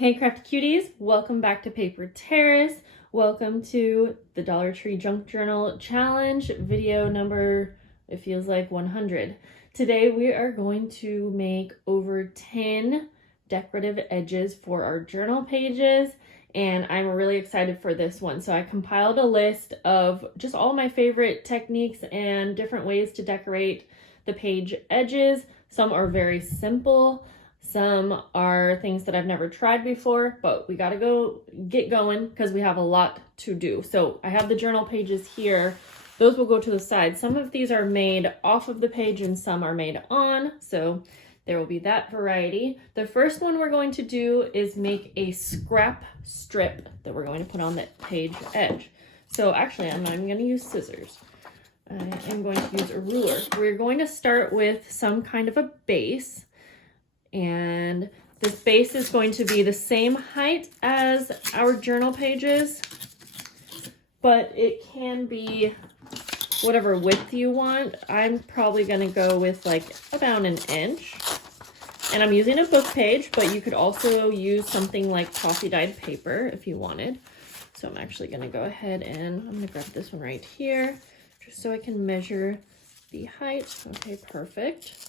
Hey crafty cuties, welcome back to Paper Terrace. Welcome to the Dollar Tree Junk Journal Challenge, video number, it feels like 100. Today we are going to make over 10 decorative edges for our journal pages, and I'm really excited for this one. So I compiled a list of just all my favorite techniques and different ways to decorate the page edges. Some are very simple. Some are things that I've never tried before, but we gotta get going because we have a lot to do. So I have the journal pages here. Those will go to the side. Some of these are made off of the page and some are made on. So there will be that variety. The first one we're going to do is make a scrap strip that we're going to put on the page edge. So actually, I'm not even gonna use scissors. I am going to use a ruler. We're going to start with some kind of a base. And this base is going to be the same height as our journal pages, but it can be whatever width you want. I'm probably going to go with like about an inch. And I'm using a book page, but you could also use something like coffee dyed paper if you wanted. So I'm actually going to go ahead and I'm going to grab this one right here just so I can measure the height. Okay, perfect.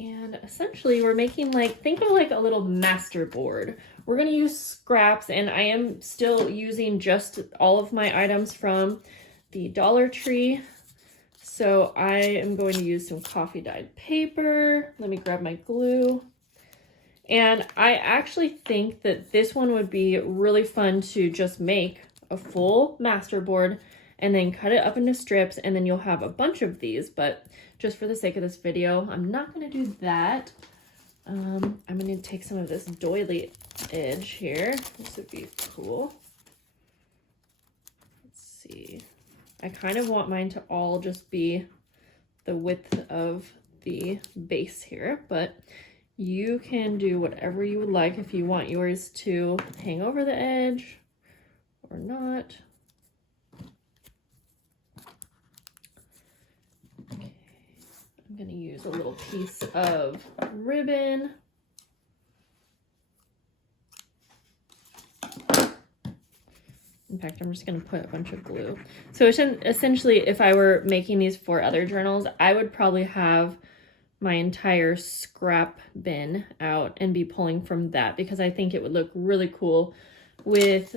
And essentially we're making think of like a little master board. We're gonna use scraps, and I am still using just all of my items from the Dollar Tree. So I am going to use some coffee dyed paper. Let me grab my glue. And I actually think that this one would be really fun to just make a full master board and then cut it up into strips, and then you'll have a bunch of these. But just for the sake of this video, I'm not going to do that. I'm going to take some of this doily edge here. This would be cool. Let's see. I kind of want mine to all just be the width of the base here, but you can do whatever you would like if you want yours to hang over the edge or not. I'm going to use a little piece of ribbon. In fact, I'm just going to put a bunch of glue. So essentially, if I were making these for other journals, I would probably have my entire scrap bin out and be pulling from that, because I think it would look really cool with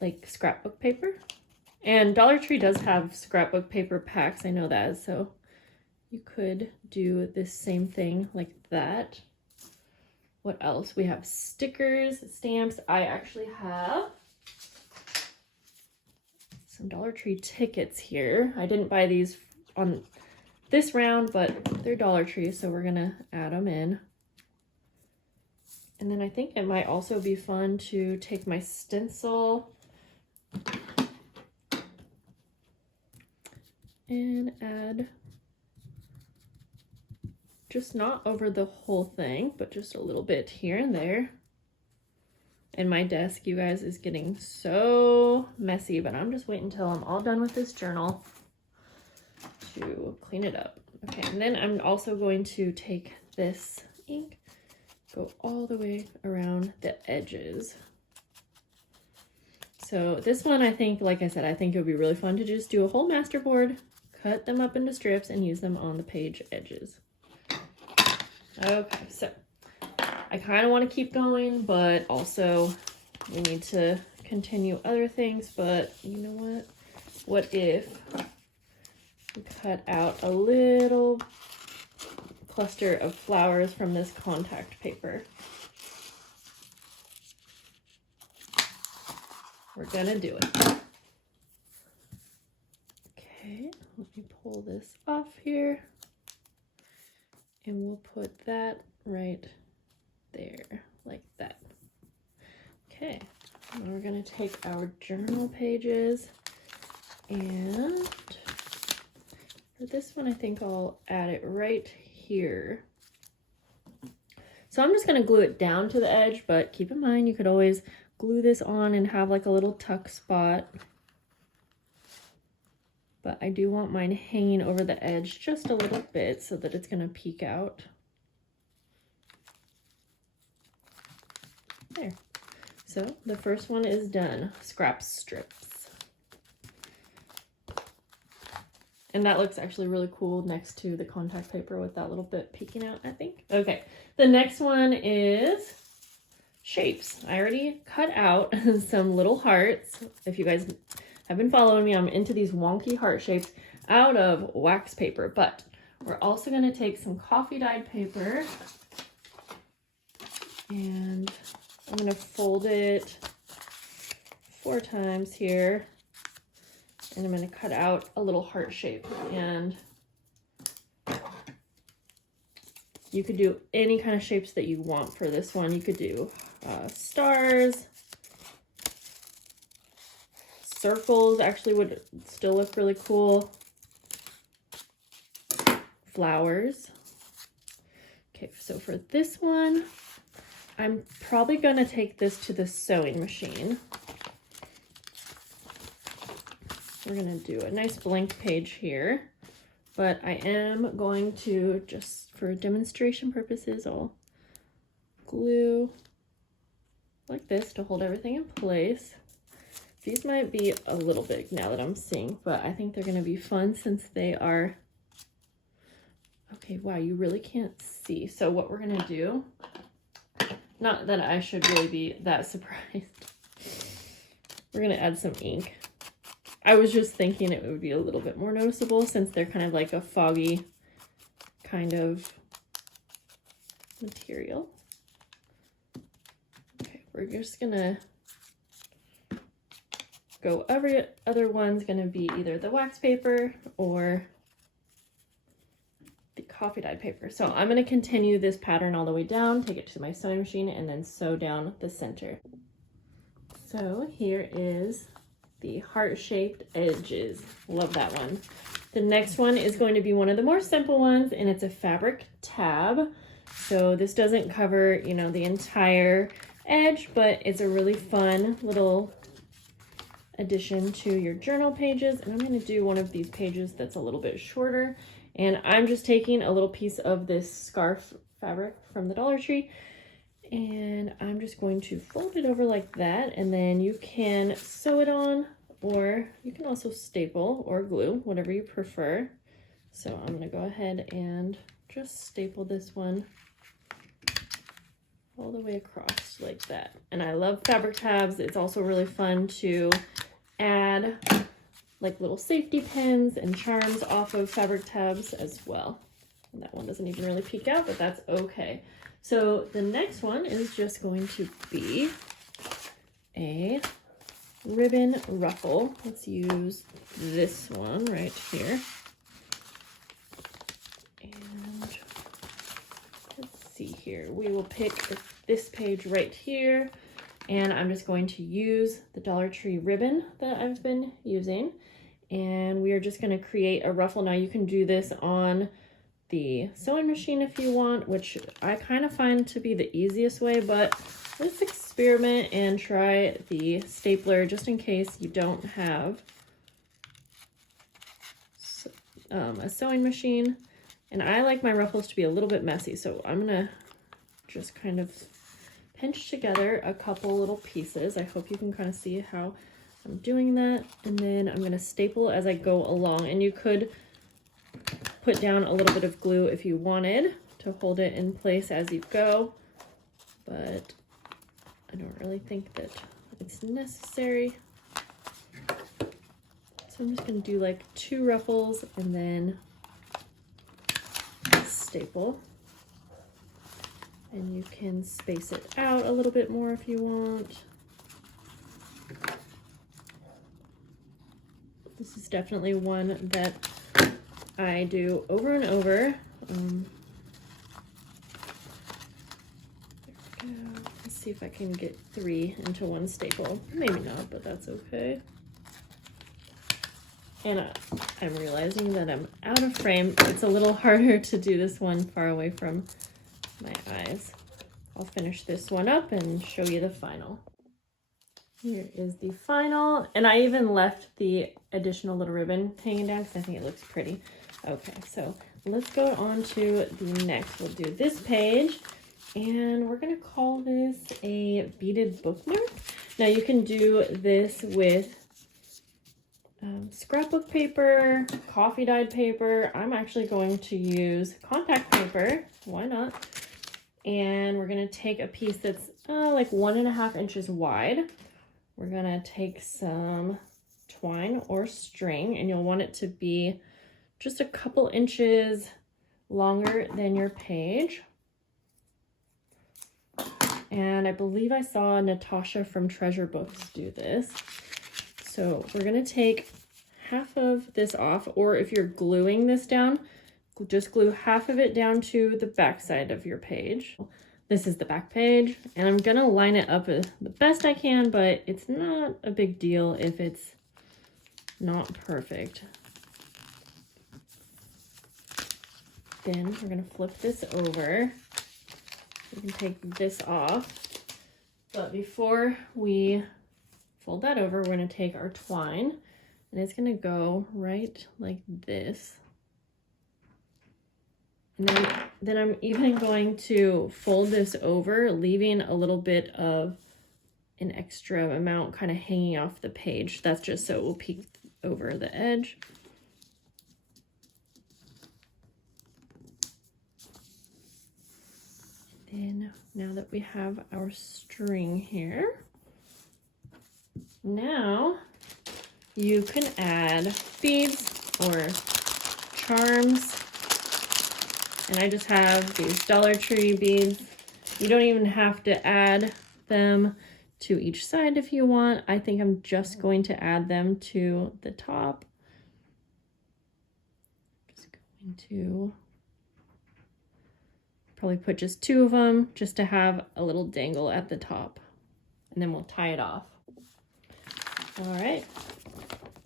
like scrapbook paper. And Dollar Tree does have scrapbook paper packs, I know that, so you could do this same thing like that. What else? We have stickers, stamps. I actually have some Dollar Tree tickets here. I didn't buy these on this round, but they're Dollar Tree, so we're gonna add them in. And then I think it might also be fun to take my stencil and add, just not over the whole thing, but just a little bit here and there. And my desk, you guys, is getting so messy, but I'm just waiting until I'm all done with this journal to clean it up. Okay, and then I'm also going to take this ink, go all the way around the edges. So this one, I think, like I said, I think it would be really fun to just do a whole master board, cut them up into strips, and use them on the page edges. Okay, so I kind of want to keep going, but also we need to continue other things. But you know what? What if we cut out a little cluster of flowers from this contact paper? We're gonna do it. Okay, let me pull this off here. And we'll put that right there, like that. Okay, now we're gonna take our journal pages, and for this one, I think I'll add it right here. So I'm just gonna glue it down to the edge, but keep in mind, you could always glue this on and have like a little tuck spot. But I do want mine hanging over the edge just a little bit so that it's gonna peek out. There. So the first one is done. Scrap strips. And that looks actually really cool next to the contact paper with that little bit peeking out, I think. Okay, the next one is shapes. I already cut out some little hearts. If you guys have been following me, I'm into these wonky heart shapes out of wax paper, but we're also going to take some coffee dyed paper and I'm going to fold it 4 times here, and I'm going to cut out a little heart shape. And you could do any kind of shapes that you want for this one. You could do stars, circles actually would still look really cool, flowers. Okay, so for this one, I'm probably going to take this to the sewing machine. We're going to do a nice blank page here, but I am going to, just for demonstration purposes, I'll glue like this to hold everything in place. These might be a little big now that I'm seeing, but I think they're going to be fun since they are, okay, wow, you really can't see. So what we're going to do, not that I should really be that surprised, we're going to add some ink. I was just thinking it would be a little bit more noticeable since they're kind of like a foggy kind of material. Okay, we're just going to go, every other one's going to be either the wax paper or the coffee dyed paper. So I'm going to continue this pattern all the way down, take it to my sewing machine, and then sew down the center. So here is the heart-shaped edges. Love that one. The next one is going to be one of the more simple ones, and it's a fabric tab. So this doesn't cover, you know, the entire edge, but it's a really fun little addition to your journal pages. And I'm going to do one of these pages that's a little bit shorter. And I'm just taking a little piece of this scarf fabric from the Dollar Tree, and I'm just going to fold it over like that, and then you can sew it on, or you can also staple or glue, whatever you prefer. So I'm going to go ahead and just staple this one all the way across like that. And I love fabric tabs. It's also really fun to add like little safety pins and charms off of fabric tabs as well. And that one doesn't even really peek out, but that's okay. So the next one is just going to be a ribbon ruffle. Let's use this one right here. And let's see here. We will pick this page right here. And I'm just going to use the Dollar Tree ribbon that I've been using. And we are just going to create a ruffle. Now you can do this on the sewing machine if you want, which I kind of find to be the easiest way, but let's experiment and try the stapler just in case you don't have a sewing machine. And I like my ruffles to be a little bit messy, so I'm going to just kind of pinch together a couple little pieces. I hope you can kind of see how I'm doing that, and then I'm going to staple as I go along. And you could put down a little bit of glue if you wanted to hold it in place as you go, but I don't really think that it's necessary. So I'm just going to do like 2 ruffles and then staple. And you can space it out a little bit more if you want. This is definitely one that I do over and over. There we go. Let's see if I can get 3 into one staple. Maybe not, but that's okay. And I'm realizing that I'm out of frame. It's a little harder to do this one far away from my eyes. I'll finish this one up and show you the final. Here is the final, and I even left the additional little ribbon hanging down because I think it looks pretty. Okay, so let's go on to the next. We'll do this page, And we're gonna call this a beaded bookmark. Now you can do this with scrapbook paper, coffee dyed paper. I'm actually going to use contact paper. Why not? And we're gonna take a piece that's like 1.5 inches wide. We're gonna take some twine or string, and you'll want it to be just a couple inches longer than your page. And I believe I saw Natasha from Treasure Books do this. So we're gonna take half of this off, or if you're gluing this down, just glue half of it down to the back side of your page. This is the back page, and I'm gonna line it up the best I can, but it's not a big deal if it's not perfect. Then we're gonna flip this over. We can take this off, but before we fold that over, we're gonna take our twine, and it's gonna go right like this. And then I'm even going to fold this over, leaving a little bit of an extra amount kind of hanging off the page. That's just so it will peek over the edge. And now that we have our string here, now you can add beads or charms. And I just have these Dollar Tree beads. You don't even have to add them to each side if you want. I think I'm just going to add them to the top. Just going to probably put just 2 of them just to have a little dangle at the top. And then we'll tie it off. All right.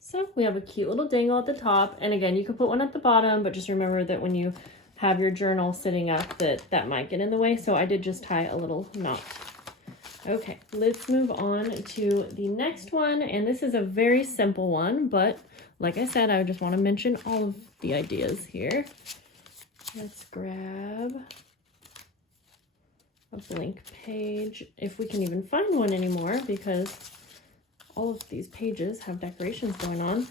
So we have a cute little dangle at the top. And again, you could put one at the bottom, but just remember that when you have your journal sitting up, that might get in the way. So I did just tie a little knot. Okay, let's move on to the next one. And this is a very simple one, but like I said, I just want to mention all of the ideas here. Let's grab a blank page, if we can even find one anymore, because all of these pages have decorations going on.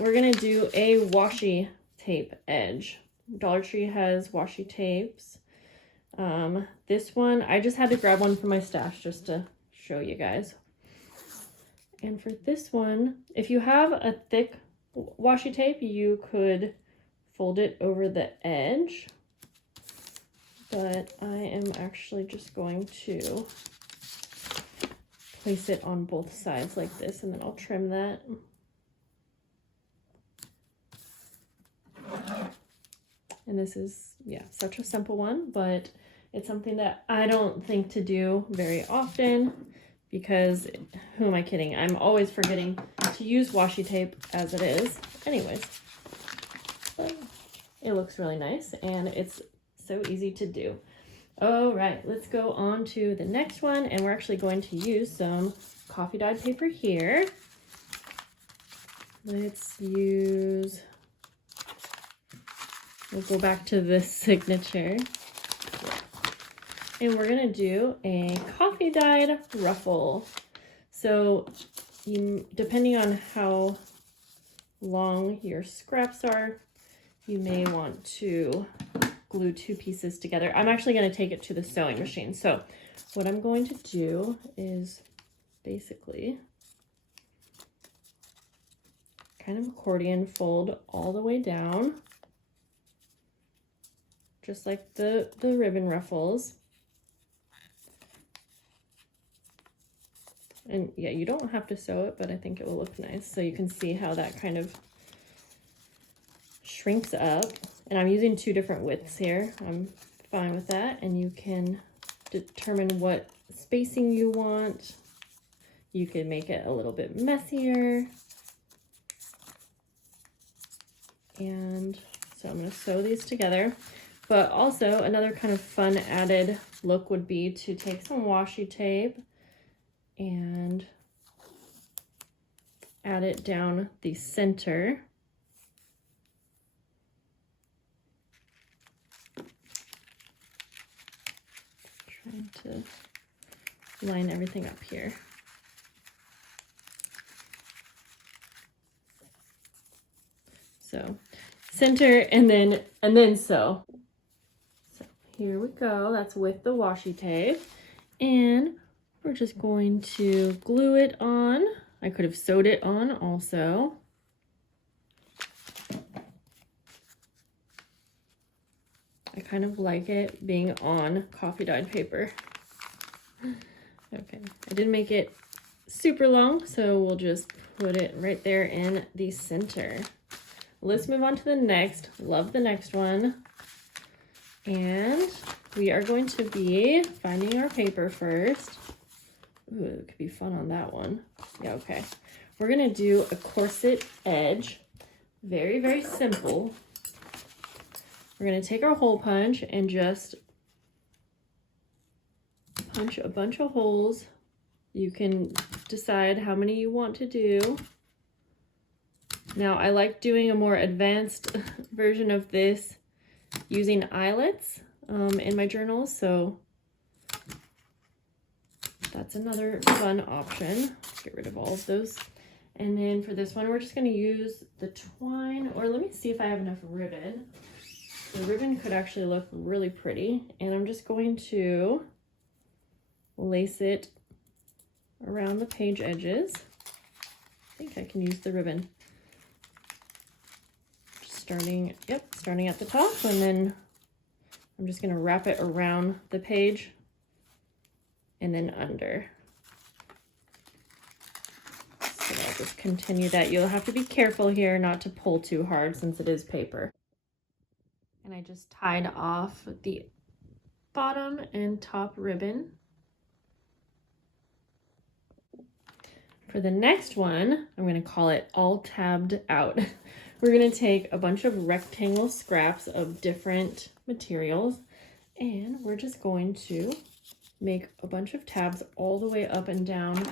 We're gonna do a washi tape edge. Dollar Tree has washi tapes. This one, I just had to grab one from my stash just to show you guys. And for this one, if you have a thick washi tape, you could fold it over the edge. But I am actually just going to place it on both sides like this, and then I'll trim that. And this is, yeah, such a simple one, but it's something that I don't think to do very often because who am I kidding? I'm always forgetting to use washi tape as it is. Anyways, but it looks really nice and it's so easy to do. All right, let's go on to the next one, and we're actually going to use some coffee dyed paper here. Let's use, we'll go back to this signature. And we're gonna do a coffee dyed ruffle. So depending on how long your scraps are, you may want to glue 2 pieces together. I'm actually going to take it to the sewing machine. So what I'm going to do is basically kind of accordion fold all the way down, just like the ribbon ruffles. And yeah, you don't have to sew it, but I think it will look nice. So you can see how that kind of shrinks up. And I'm using 2 different widths here. I'm fine with that. And you can determine what spacing you want. You can make it a little bit messier. And so I'm going to sew these together. But also another kind of fun added look would be to take some washi tape and add it down the center. Trying to line everything up here. So center and then sew. So here we go. That's with the washi tape. And we're just going to glue it on. I could have sewed it on also. I kind of like it being on coffee dyed paper. Okay, I didn't make it super long, so we'll just put it right there in the center. Let's move on to the next. Love the next one. And we are going to be finding our paper first. Ooh, it could be fun on that one. Yeah, okay. We're gonna do a corset edge. Very, very simple. We're gonna take our hole punch and just punch a bunch of holes. You can decide how many you want to do. Now, I like doing a more advanced version of this using eyelets in my journals, so that's another fun option. Get rid of all of those. And then for this one, we're just gonna use the twine, or let me see if I have enough ribbon. The ribbon could actually look really pretty, and I'm just going to lace it around the page edges. I think I can use the ribbon. Starting at the top, and then I'm just gonna wrap it around the page and then under. So I'll just continue that. You'll have to be careful here not to pull too hard since it is paper. And I just tied off the bottom and top ribbon. For the next one, I'm gonna call it all tabbed out. We're gonna take a bunch of rectangle scraps of different materials, and we're just going to make a bunch of tabs all the way up and down.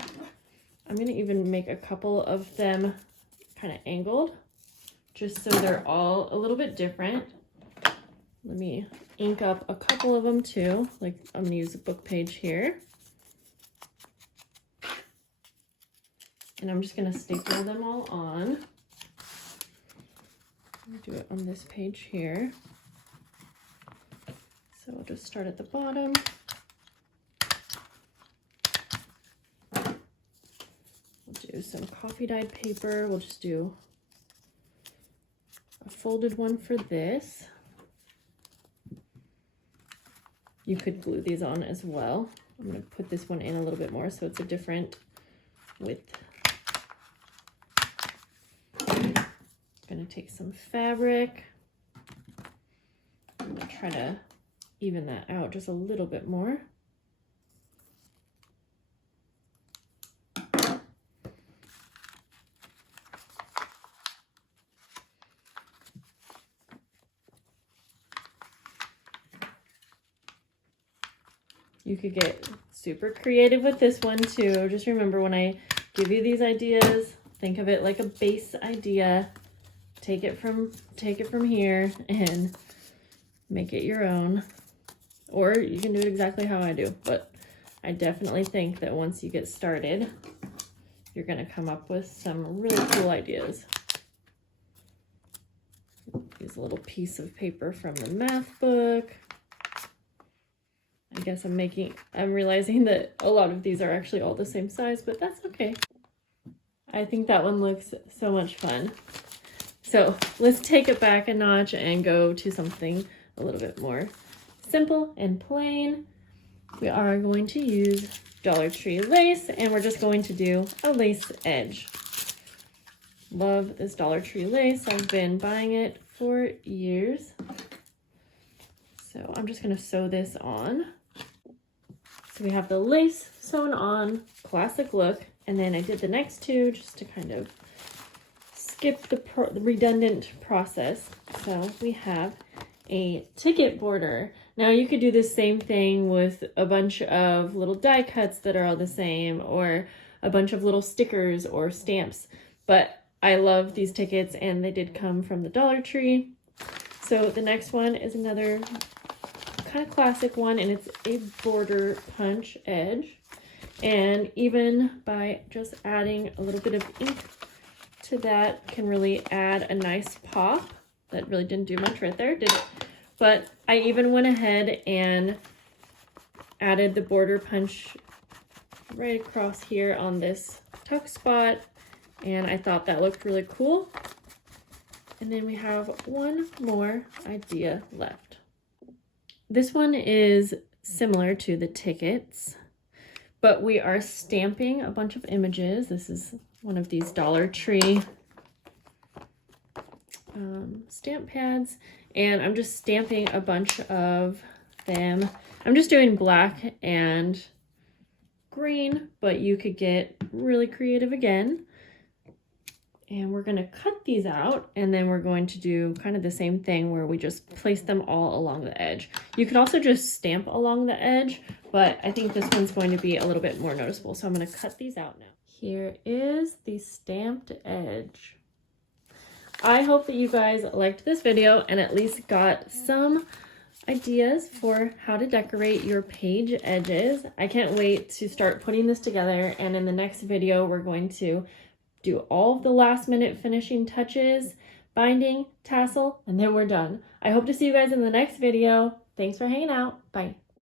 I'm gonna even make a couple of them kind of angled, just so they're all a little bit different. Let me ink up a couple of them too. Like, I'm gonna use a book page here. And I'm just gonna staple them all on. Do it on this page here. So we'll just start at the bottom. We'll do some coffee dyed paper. We'll just do a folded one for this. You could glue these on as well. I'm going to put this one in a little bit more so it's a different width. Going to take some fabric. I'm going to try to even that out just a little bit more. You could get super creative with this one too. Just remember, when I give you these ideas, think of it like a base idea. Take it from here and make it your own. Or you can do it exactly how I do, but I definitely think that once you get started, you're gonna come up with some really cool ideas. Use a little piece of paper from the math book. I guess I'm realizing that a lot of these are actually all the same size, but that's okay. I think that one looks so much fun. So let's take it back a notch and go to something a little bit more simple and plain. We are going to use Dollar Tree lace, and we're just going to do a lace edge. Love this Dollar Tree lace. I've been buying it for years. So I'm just going to sew this on. So we have the lace sewn on, classic look, and then I did the next two just to kind of skip the redundant process. So we have a ticket border. Now you could do the same thing with a bunch of little die cuts that are all the same, or a bunch of little stickers or stamps, but I love these tickets and they did come from the Dollar Tree. So the next one is another kind of classic one, and it's a border punch edge. And even by just adding a little bit of ink to that can really add a nice pop. That really didn't do much right there, did it? But I even went ahead and added the border punch right across here on this tuck spot, and I thought that looked really cool. And then we have one more idea left. This one is similar to the tickets, but we are stamping a bunch of images. This is one of these Dollar Tree stamp pads, and I'm just stamping a bunch of them. I'm just doing black and green, but you could get really creative again. And we're going to cut these out, and then we're going to do kind of the same thing where we just place them all along the edge. You could also just stamp along the edge, but I think this one's going to be a little bit more noticeable, so I'm going to cut these out now. Here is the stamped edge. I hope that you guys liked this video and at least got some ideas for how to decorate your page edges. I can't wait to start putting this together, and in the next video we're going to do all of the last minute finishing touches, binding, tassel, and then we're done. I hope to see you guys in the next video. Thanks for hanging out. Bye.